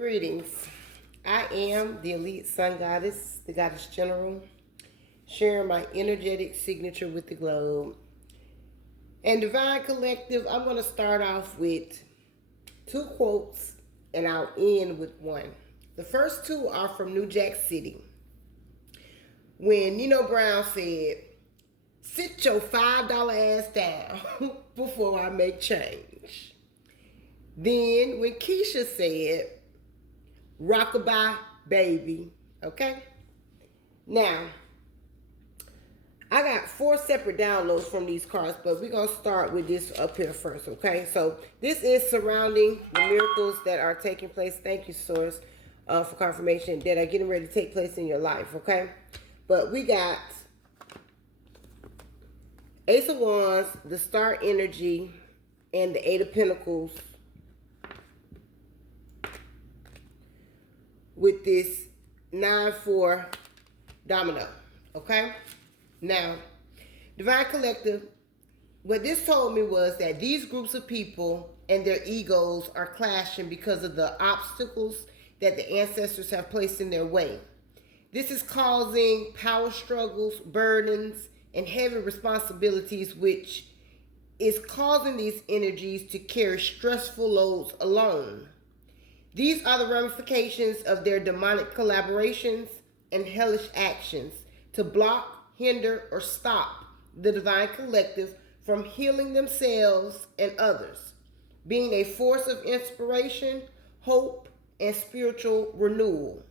Greetings. I am the elite sun goddess, the goddess general, sharing my energetic signature with the globe. And Divine Collective, I'm going to start off with two quotes and I'll end with one. The first two are from New Jack City. When Nino Brown said, "Sit your $5 ass down before I make change." Then when Keisha said, "Rockabye baby." Okay? Now, I got 4 separate downloads from these cards, but we're going to start with this up here first, okay? So this is surrounding the miracles that are taking place. Thank you, Source, for confirmation that are getting ready to take place in your life, okay? But we got Ace of Wands, the Star Energy, and the Eight of Pentacles with this 9-4 domino, okay? Now, Divine Collective, what this told me was that these groups of people and their egos are clashing because of the obstacles that the ancestors have placed in their way. This is causing power struggles, burdens, and heavy responsibilities, which is causing these energies to carry stressful loads alone. These are the ramifications of their demonic collaborations and hellish actions to block, hinder, or stop the Divine Collective from healing themselves and others, being a force of inspiration, hope, and spiritual renewal.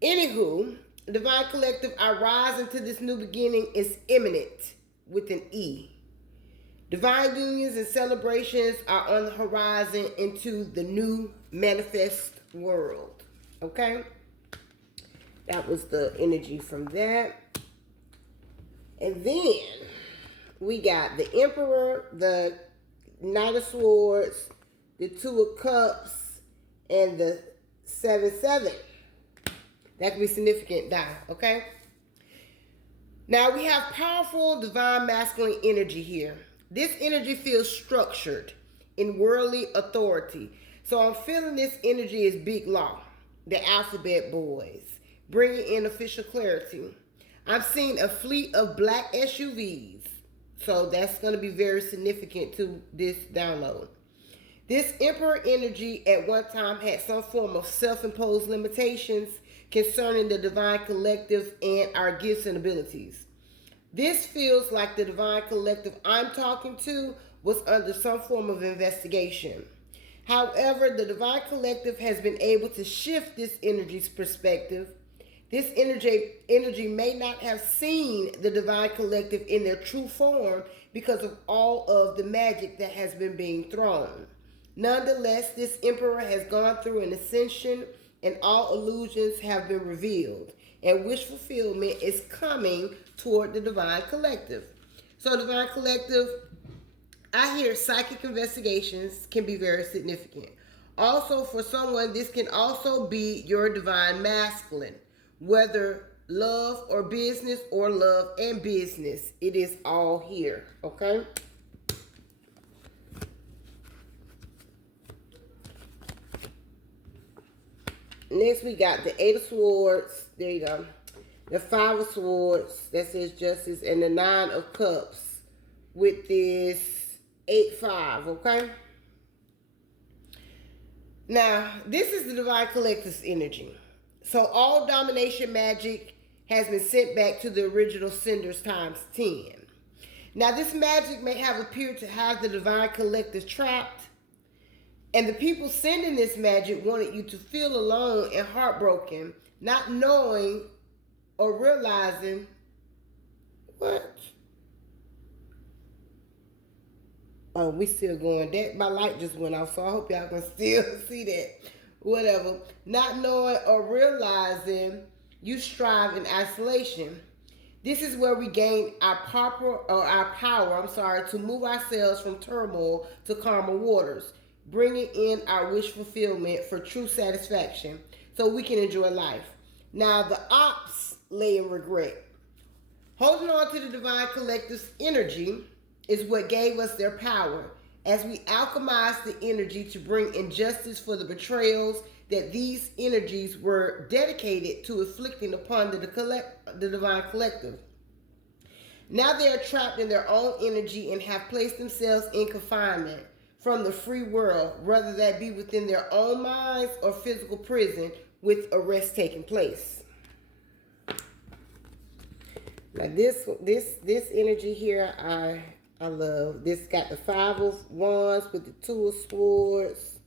Anywho, Divine Collective, our rise into this new beginning is imminent with an E. Divine unions and celebrations are on the horizon into the new manifest world. Okay? That was the energy from that. And then we got the Emperor, the Knight of Swords, the Two of Cups, and the 7-7. That could be significant die, okay? Now we have powerful divine masculine energy here. This energy feels structured in worldly authority. So I'm feeling this energy is big law, the alphabet boys, bringing in official clarity. I'm seeing a fleet of black SUVs. So that's going to be very significant to this download. This Emperor energy at one time had some form of self-imposed limitations concerning the Divine Collective and our gifts and abilities. This feels like the Divine Collective I'm talking to was under some form of investigation. However, the Divine Collective has been able to shift this energy's perspective. This energy may not have seen the Divine Collective in their true form because of all of the magic that has been being thrown. Nonetheless, this Emperor has gone through an ascension and all illusions have been revealed. And wish fulfillment is coming toward the Divine Collective. So Divine Collective, I hear psychic investigations can be very significant. Also, for someone, this can also be your divine masculine. Whether love or business or love and business, it is all here, okay? Next, we got the Eight of Swords. There you go. The Five of Swords, that says justice, and the Nine of Cups with this 8-5, okay? Now, this is the Divine Collective's energy. So all domination magic has been sent back to the original senders times 10. Now, this magic may have appeared to have the Divine Collective trapped, and the people sending this magic wanted you to feel alone and heartbroken, not knowing or realizing what? Oh, we still going. That my light just went off, so I hope y'all can still see that. Whatever. Not knowing or realizing you strive in isolation. This is where we gain our power to move ourselves from turmoil to calmer waters, bringing in our wish fulfillment for true satisfaction so we can enjoy life. Now, the ops lay in regret. Holding on to the Divine Collective's energy is what gave us their power as we alchemized the energy to bring injustice for the betrayals, that these energies were dedicated to inflicting upon the divine collective. Now they are trapped in their own energy and have placed themselves in confinement from the free world, whether that be within their own minds or physical prison with arrest taking place. Now this energy here, I love. This got the 5 of Wands with the 2 of Swords,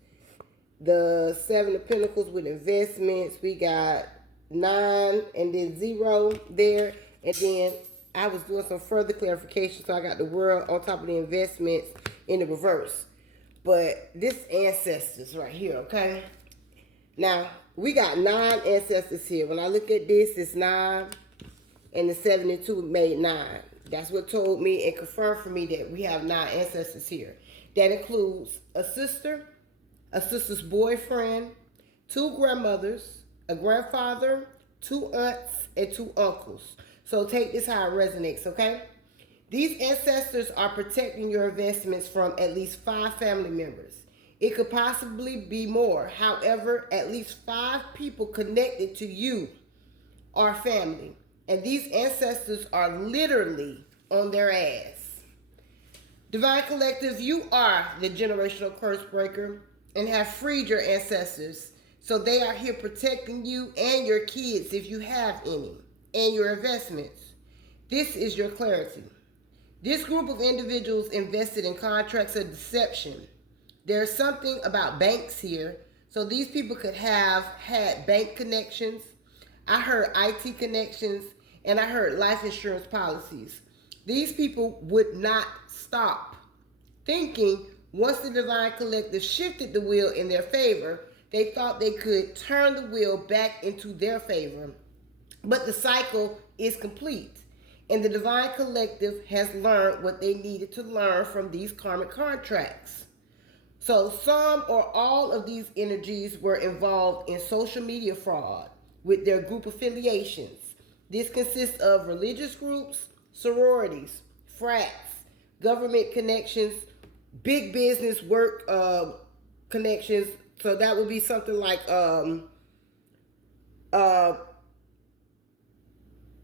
the 7 of Pentacles with investments. We got 9 and then 0 there, and then I was doing some further clarification, so I got the World on top of the investments in the reverse. But this ancestors right here, okay? Now, we got 9 ancestors here. When I look at this, it's 9, and the 7 and 2 made 9. That's what told me and confirmed for me that we have 9 ancestors here. That includes a sister's boyfriend, 2 grandmothers, a grandfather, 2 aunts, and 2 uncles. So take this how it resonates, okay? These ancestors are protecting your investments from at least 5 family members. It could possibly be more. However, at least 5 people connected to you are family. And these ancestors are literally on their ass. Divine Collective, you are the generational curse breaker and have freed your ancestors. So they are here protecting you and your kids if you have any, and your investments. This is your clarity. This group of individuals invested in contracts of deception. There's something about banks here. So these people could have had bank connections. I heard IT connections, and I heard life insurance policies. These people would not stop thinking once the Divine Collective shifted the wheel in their favor, they thought they could turn the wheel back into their favor. But the cycle is complete. And the Divine Collective has learned what they needed to learn from these karmic contracts. So some or all of these energies were involved in social media fraud with their group affiliations. This consists of religious groups, sororities, frats, government connections, big business work connections. So that would be something like I'm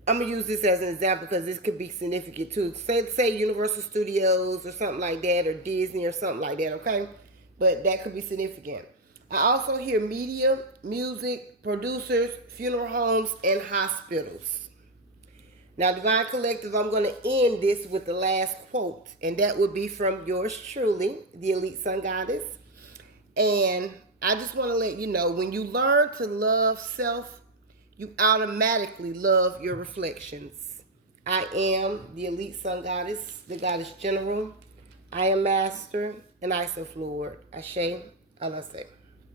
gonna use this as an example because this could be significant too. Say Universal Studios or something like that, or Disney or something like that, okay? But that could be significant. I also hear media, music, producers, funeral homes, and hospitals. Now, Divine Collective, I'm going to end this with the last quote, and that would be from yours truly, the Elite Sun Goddess. And I just want to let you know, when you learn to love self, you automatically love your reflections. I am the Elite Sun Goddess, the Goddess General. I am Master, and I self Lord. Ashe, Alaseh.